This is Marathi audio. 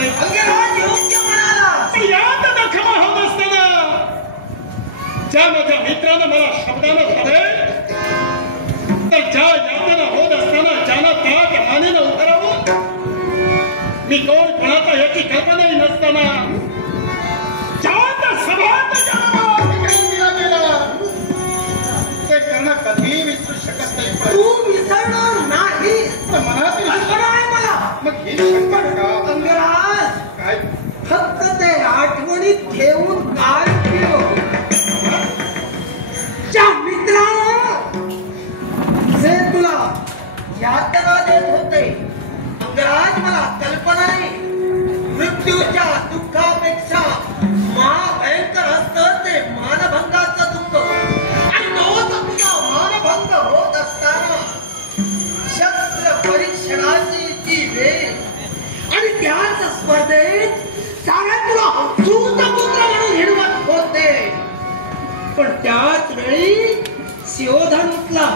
नाही. अंगराज योग्य म्हणाला. यात दखमा होत असताना ज्या माझ्या मित्रानं मला शब्दानं हवे तर ज्या यातना होत असताना ज्याला त्या क्रमाने उतरावं मी कोण कोणाचा याची कल्पनाही नसताना ज्यात सभात ते करणं कधीही विसरू शकत नाही. तू विसरणार नाही मनात कल्पना आहे मला. मग ही शंका का? अंगराज काय फक्त ते आठवणीत ठेवून काय केलं. ज्या मित्रानं जे तुला यातना देत होते अंगराज मला कल्पना नाही. मृत्यूच्या दुःखापेक्षा महाभयंकर असतं ते मानभंगाचं दुःख. आणि तोच तुझा मानभंग होत असताना शस्त्र परीक्षणाची ती वेळ आणि त्याच स्पर्धेत साऱ्या तुला सूतपुत्र म्हणून हिरवत होते. पण त्याच वेळी शिवधनुतला